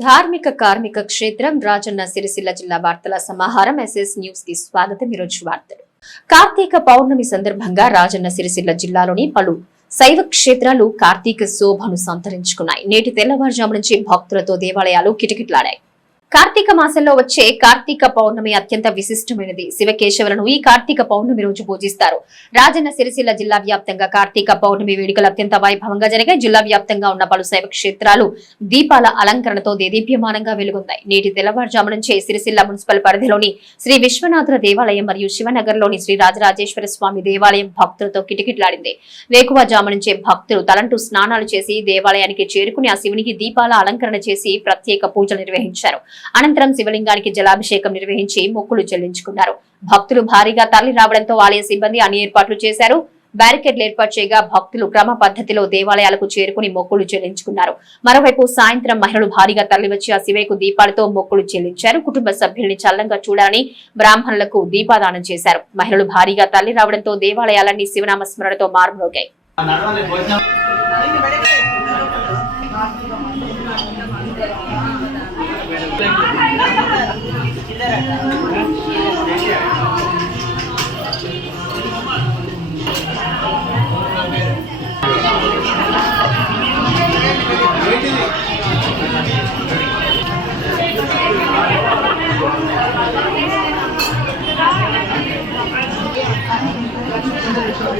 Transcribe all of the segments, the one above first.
ధార్మిక కార్మిక క్షేత్రం రాజన్న సిరిసిల్ల జిల్లా వార్తల సమాహారం ఎస్ఎస్ న్యూస్కి స్వాగతం. ఈరోజు వార్తలు కార్తీక పౌర్ణమి సందర్భంగా రాజన్న సిరిసిల్ల జిల్లాలోని పలు శైవ క్షేత్రాలు కార్తీక శోభను సంతరించుకున్నాయి. నేటి తెల్లవారుజాము నుంచి భక్తులతో దేవాలయాలు కిటకిటలాడాయి. కార్తీక మాసంలో వచ్చే కార్తీక పౌర్ణమి అత్యంత విశిష్టమైనది. శివకేశవులను ఈ కార్తీక పౌర్ణమి రోజు పూజిస్తారు. రాజన్న సిరిసిల్ల జిల్లా వ్యాప్తంగా కార్తీక పౌర్ణమి వేడుకలు అత్యంత వైభవంగా జరిగాయి. జిల్లా వ్యాప్తంగా ఉన్న పలు శైవ క్షేత్రాలు దీపాల అలంకరణతో దేదీప్యమానంగా వెలుగున్నాయి నేటి తెల్లవారుజాము నుంచే సిరిసిల్ల మున్సిపల్ పరిధిలోని శ్రీ విశ్వనాథుల దేవాలయం మరియు శివనగర్లోని శ్రీ రాజరాజేశ్వర స్వామి దేవాలయం భక్తులతో కిటకిటలాడింది. వేకువజాము నుంచే భక్తులు తలంటూ స్నానాలు చేసి దేవాలయానికి చేరుకుని ఆ శివునికి దీపాల అలంకరణ చేసి ప్రత్యేక పూజలు నిర్వహించారు. అనంతరం శివలింగానికి జలాభిషేకం నిర్వహించి మొక్కులు చెల్లించుకున్నారు. భక్తులు భారీగా తరలి రావడంతో ఆలయ సిబ్బంది అన్ని ఏర్పాట్లు చేశారు. బ్యారికేడ్లు ఏర్పాటు చేయగా భక్తులు క్రమ పద్ధతిలో దేవాలయాలకు చేరుకుని మొక్కులు చెల్లించుకున్నారు. మరోవైపు సాయంత్రం మహిళలు భారీగా తరలివచ్చి ఆ శివయ్యకు దీపాలతో మొక్కులు చెల్లించారు. కుటుంబ సభ్యుల్ని చల్లంగా చూడాలని బ్రాహ్మణులకు దీపాదానం చేశారు. మహిళలు భారీగా తరలి రావడంతో దేవాలయాలన్నీ శివనామ స్మరణతో మారుమోగాయి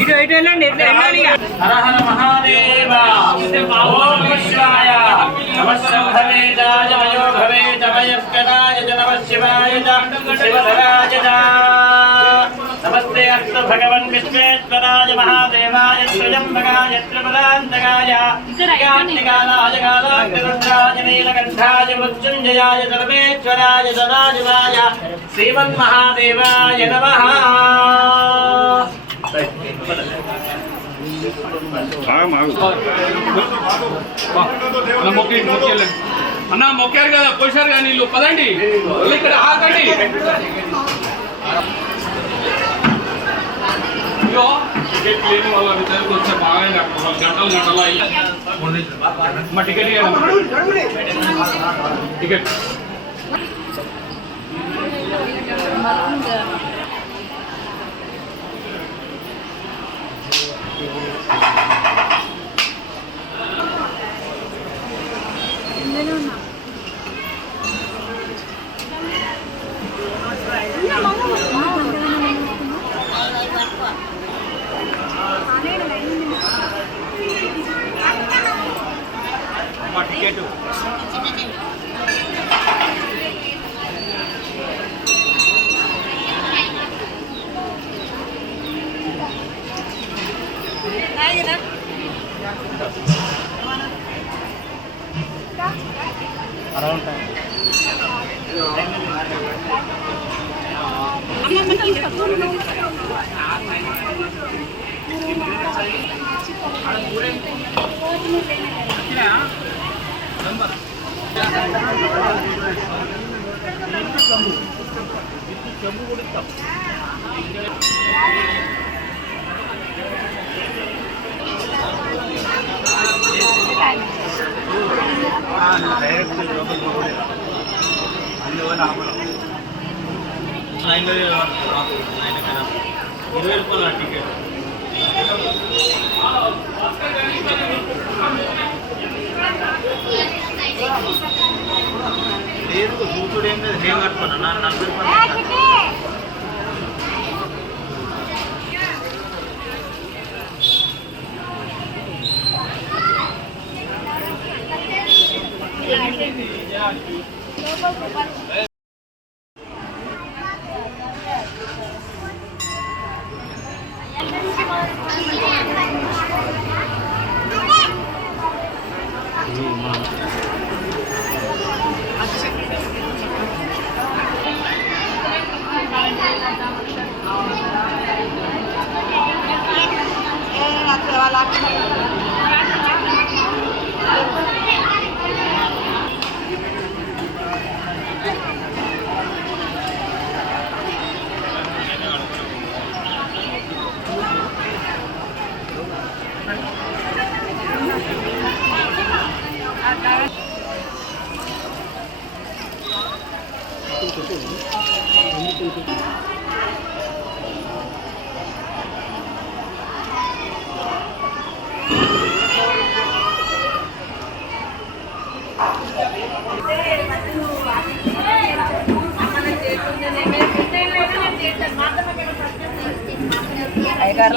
ఇటు ఇటు వెళ్ళండి ఇటు వెళ్ళాలి ఇక. మహాదేవ. ఓం విశ్వాయ. నమస్సంభవేదాయ వయో భవేద వయస్కరాయ శివాయ శివధరాయ నమస్తే అస్తు భగవన్ విశ్వేశ్వరాయ మహాదేవాయ త్రిజంబకాయ త్రిపదాంతకాయ త్రికాంతికాలాయ కాలాగ్నిరుద్రాయ నీలకంఠాయ మృత్యుంజయాయ ధర్మేశ్వరాయ సదాశివాయ. శ్రీమన్మహాదేవాయ నమ. అన్న మొక్కారు కదా పోసారు కానీ వీళ్ళు పదండి వీళ్ళు ఇక్కడ ఆగండి టికెట్ లేని వాళ్ళ రిజర్వ్ వస్తే బాగా గంటలు గంటలు అయ్యి మా టికెట్ టికెట్ ఇరవై రూపాయల టికెట్ లేదు చూసుడు ఏం లేదు నేను కట్టుకున్నా నా నలభై రూపాయలు Bapak, Bapak.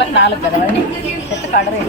కలర్లకు నాలుగు కదా అని చెత్త కడరే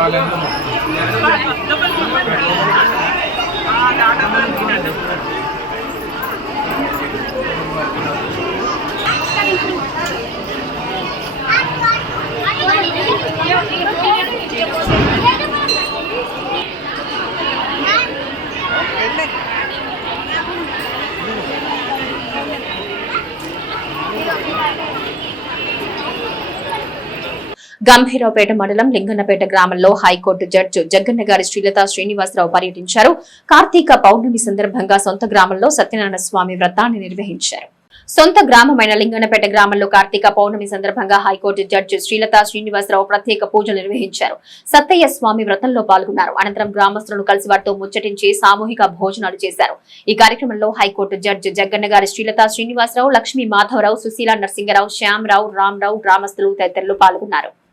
బాగాలేదు డబల్ గంభీరావుపేట మండలం లింగన్నపేట గ్రామంలో హైకోర్టు జడ్జి జగ్గన్న గారి శ్రీలత శ్రీనివాసరావు పర్యటించారు. కార్తీక పౌర్ణమి సందర్భంగా సొంత గ్రామంలో సత్యనారాయణ స్వామి వ్రతాన్ని నిర్వహించారు. సొంత గ్రామమైన లింగనపేట గ్రామంలో కార్తీక పౌర్ణమి సందర్భంగా హైకోర్టు జడ్జి శ్రీలత శ్రీనివాసరావు ప్రత్యేక పూజలు నిర్వహించారు. సత్తయ్య స్వామి వ్రతంలో పాల్గొన్నారు. అనంతరం గ్రామస్తులను కలిసి వారితో ముచ్చటించి సామూహిక భోజనాలు చేశారు. ఈ కార్యక్రమంలో హైకోర్టు జడ్జి జగ్గన్న గారి శ్రీలత శ్రీనివాసరావు లక్ష్మీ మాధవరావు సుశీల నరసింగరావు శ్యామరావు రామరావు గ్రామస్తులు తదితరులు పాల్గొన్నారు.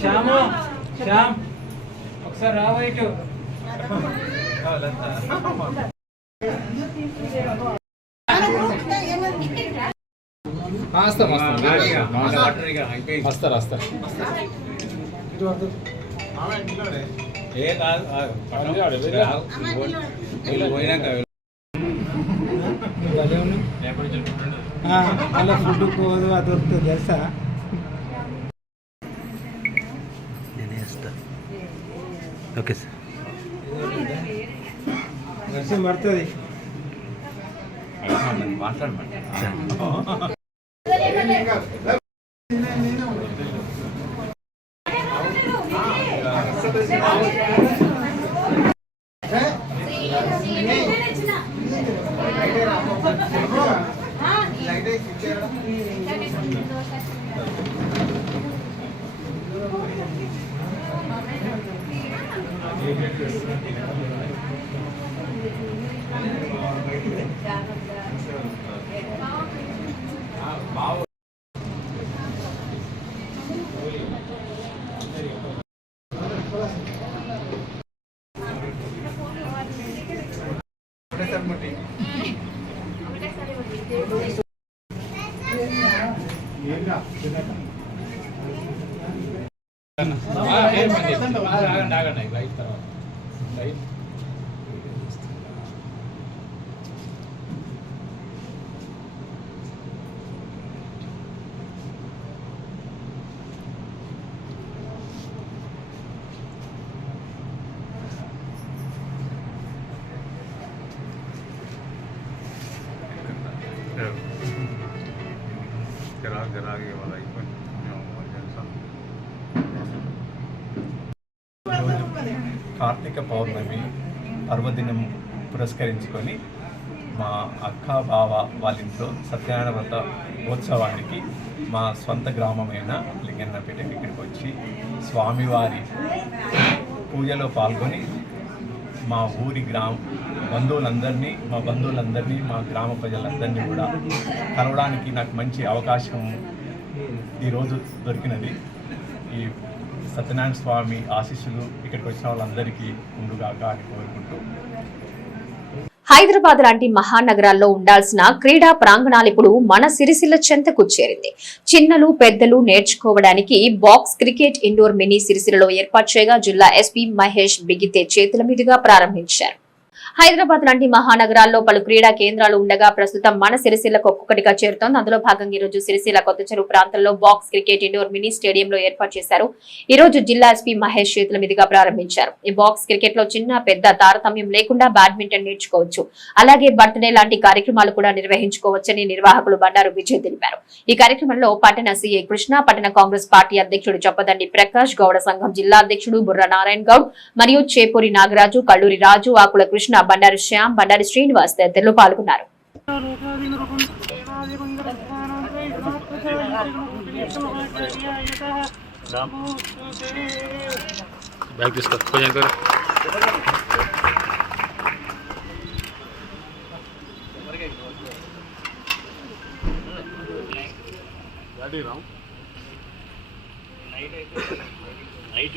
శ్యాము శ్యామ్ ఒకసారి రావా ఇటు వస్తారు వస్తారు ఏ కాదు వీళ్ళు పోయినాక అలా ఫుడ్ పోదు అది దొరుకుతుంది తెలుసా? Okay sir. వర్షం పడుతుంది. మాట్లాడమండి జరాగ్ జరాగ్ ఇవాళ అయిపోయింది కార్తీక పౌర్ణమి పర్వదినం పురస్కరించుకొని మా అక్క బావ వాళ్ళ ఇంట్లో సత్యనారాయణ వ్రత ఉత్సవానికి మా స్వంత గ్రామమైన లింగన్నపేట ఇక్కడికి వచ్చి స్వామివారి పూజలో పాల్గొని మా ఊరి గ్రామ. బంధువులందరినీ మా బంధువులందరినీ మా గ్రామ ప్రజలందరినీ కూడా కలవడానికి నాకు మంచి అవకాశం ఈరోజు దొరికినది. ఈ సత్యనారాయణ స్వామి ఆశీస్సులు ఇక్కడికి వచ్చిన వాళ్ళందరికీ ముందుగా అని కోరుకుంటూ హైదరాబాద్ లాంటి మహానగరాల్లో ఉండాల్సిన క్రీడా ప్రాంగణాలు ఇప్పుడు మన సిరిసిల్ల చెంతకు చేరింది. చిన్నలు పెద్దలు నేర్చుకోవడానికి బాక్స్ క్రికెట్ ఇండోర్ మినీ సిరిసిల్లలో ఏర్పాటు చేయగా జిల్లా ఎస్పీ మహేష్ బిగితే చేతుల మీదుగా ప్రారంభించారు. హైదరాబాద్ లాంటి మహానగరాల్లో పలు క్రీడా కేంద్రాలు ఉండగా ప్రస్తుతం మన సిరిసిల్లకు ఒక్కొక్కటిగా చేరుతోంది. అందులో భాగంగా ఈరోజు సిరిసిల్ల కొత్త చెరువు ప్రాంతంలో బాక్స్ క్రికెట్ ఇండోర్ మినీ స్టేడియంలో ఏర్పాటు చేశారు. ఈ రోజు జిల్లా ఎస్పీ మహేష్ చేతుల మీదుగా ప్రారంభించారు. ఈ బాక్స్ క్రికెట్లో చిన్న పెద్ద తారతమ్యం లేకుండా బ్యాడ్మింటన్ నేర్చుకోవచ్చు. అలాగే బర్త్డే లాంటి కార్యక్రమాలు కూడా నిర్వహించుకోవచ్చని నిర్వాహకులు బండారు విజయ్ తెలిపారు. ఈ కార్యక్రమంలో పట్టణ సీఏ కృష్ణ పట్టణ కాంగ్రెస్ పార్టీ అధ్యక్షుడు చొప్పదండి ప్రకాష్ గౌడ సంఘం జిల్లా అధ్యక్షుడు బుర్ర నారాయణ గౌడ్ మరియు చేపూరి నాగరాజు కల్లూరి రాజు ఆకుల కృష్ణ బండారు శ్యామ్ బండారు శ్రీనివాస్ తదితరులు పాల్గొన్నారు. బ్యాగ్ తీసుకో కొంచెం కూడా నైట్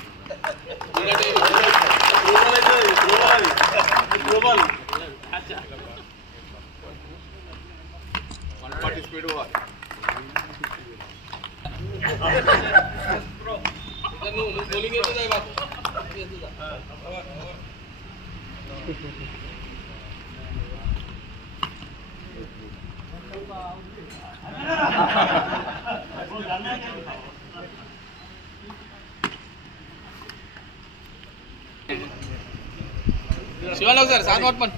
ಶಿವಲೋಕ್ ಸರ್ ಸಾನ್ ವಾಟ್ ಮನ್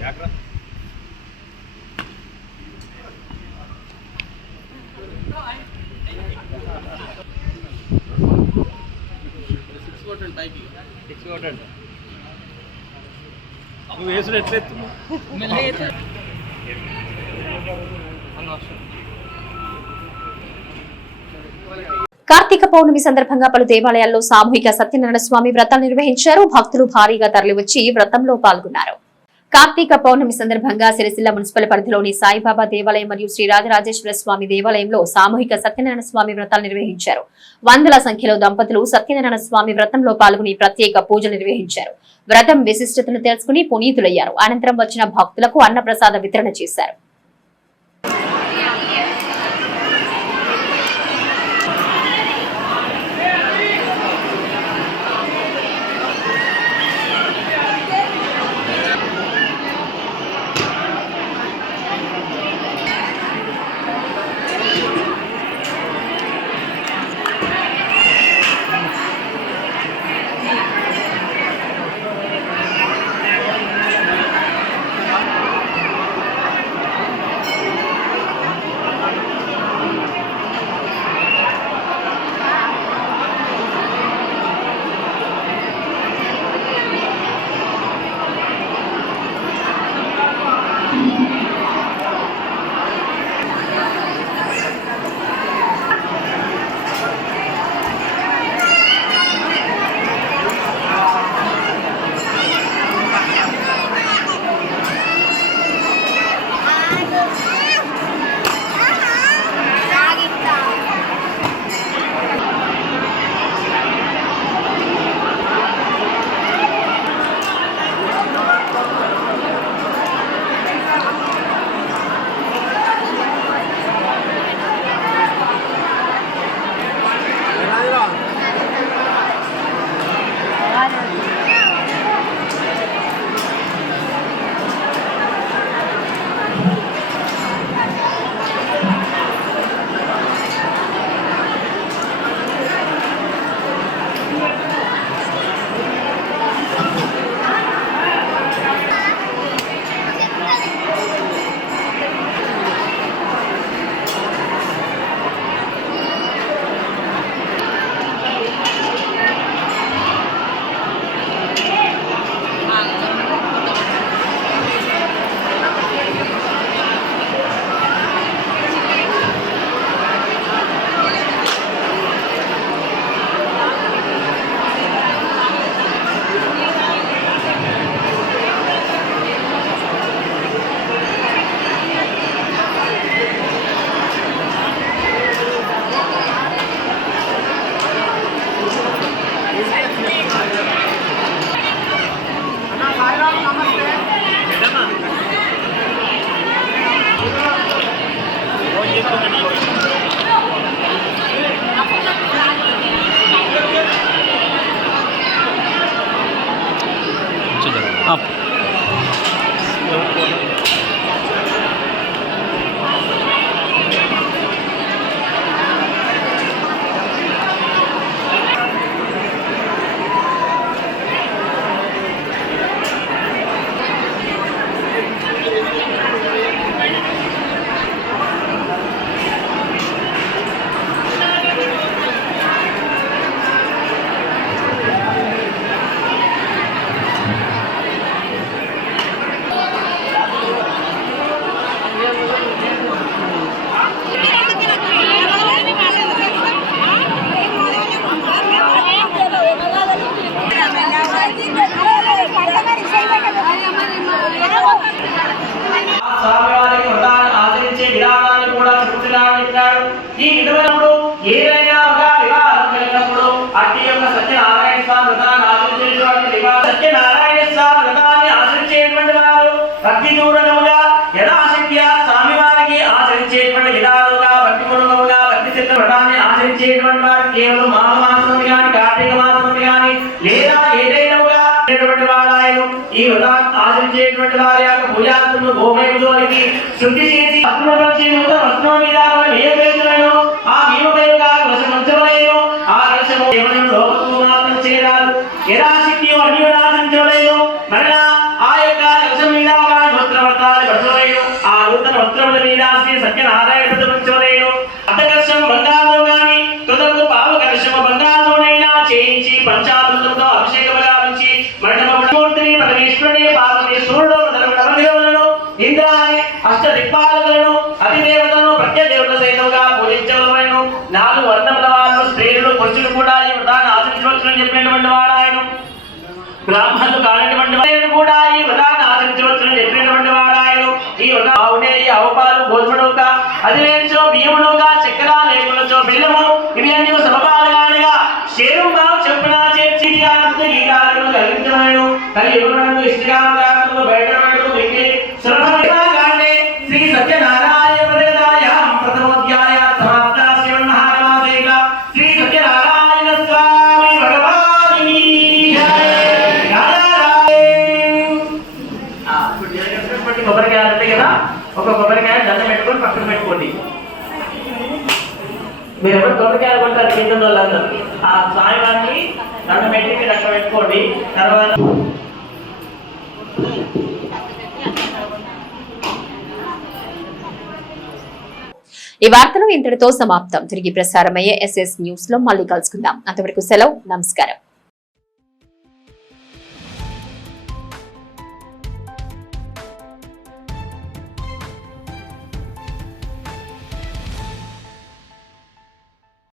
ಯಾಕ್ರ నువ్వు వేసుడు ఎట్లా ఎత్తున్నావు కార్తీక పౌర్ణమి సందర్భంగా పలు దేవాలయాల్లో సామూహిక సత్యనారాయణ స్వామి వ్రతాలు నిర్వహించారు. భక్తులు భారీగా తరలివచ్చి వ్రతంలో పాల్గొన్నారు. కార్తీక పౌర్ణమి సందర్భంగా సిరిసిల్ల మున్సిపల్ పరిధిలోని సాయిబాబా దేవాలయం మరియు శ్రీ రాజరాజేశ్వర స్వామి దేవాలయంలో సామూహిక సత్యనారాయణ స్వామి వ్రతాలు నిర్వహించారు. వందల సంఖ్యలో దంపతులు సత్యనారాయణ స్వామి వ్రతంలో పాల్గొని ప్రత్యేక పూజలు నిర్వహించారు. వ్రతం విశిష్టతను తెలుసుకుని పునీతులయ్యారు. అనంతరం వచ్చిన భక్తులకు అన్నప్రసాద వితరణ చేశారు. కూడా యథాశక్తిగా స్వామివారికి ఆచరించేటువంటి విధాలుగా భక్తిపూర్వకంగా భక్తి చిత్త వ్రతాన్ని ఆచరించేటువంటి వారు కేవలం మాఘ మాసంలో కార్తీక మాసంలో కానీ లేదా ఏదైనా వారాయను ఈ వ్రతాన్ని ఆచరించేటువంటి వారి యొక్క భుజాత్మను గోమయంతో శుద్ధి చేసి వస్త్రం మీద ఏ వేసులను ఆ భీమపై కలశం ఉంచవలేను ఆ కలశము కేవలం లోకకు మాత్రం చేరారు ఎలా మీద శ్రీ సత్యనారాయణ గాని తుదకు పావు కలశము బంగారంలోనైనా చేయించి పంచామృతంతో అభిషేకం గావించి పరమేశ్వరుని పార్వతి సూర్యుడు మొదలగు నవదేవులను అష్ట దిక్పాలకులను అధిదేవతలను ప్రత్యదేవతల సైతంగా పూజించవలను. నాలుగు వర్ణముల వాళ్ళు స్త్రీలు పురుషులు కూడా ఈ వ్రతాన్ని ఆచరించవచ్చునని చెప్పినటువంటి వాడు ఆయన. బ్రాహ్మణులు కానటువంటి వారు కూడా ఈ వ్రతాన్ని ఆచరించవచ్చునని చెప్పినటువంటి వాడు ఆయన ఈ వ్రతం ఆవునే ఈ అవపాలు గోధుమడుక అది లేనిచో బియ్యముడుక చక్కెర లేకునచో బిల్లము ఇవి అన్ని సమపాలుగానగా శేరుగా చెప్పున చేర్చి గానంతో ఈ కార్యము కలిగించలేను తల్లి ఎవరు ఇష్టగాను బయట పెట్టు వెక్కి శ్రీ సత్యనారాయణ ప్రదేశాయ ప్రథమోధ్యాయ సమాప్త శివన్మహారాజైక శ్రీ సత్యనారాయణ స్వామి భగవాని కదా ఒక పక్కన పెట్టుకోండి మీరు ఎవరు దొండకాయలు కొంటారు కింద వాళ్ళందరూ ఆ స్వామి దండ పెట్టి మీరు అక్కడ పెట్టుకోండి. తర్వాత ఈ వార్తను ఇంతటితో సమాప్తం. తిరిగి ప్రసారమయ్యే ఎస్ఎస్ న్యూస్లో మళ్ళీ కలుసుకుందాం. అంతవరకు సెలవు. నమస్కారం.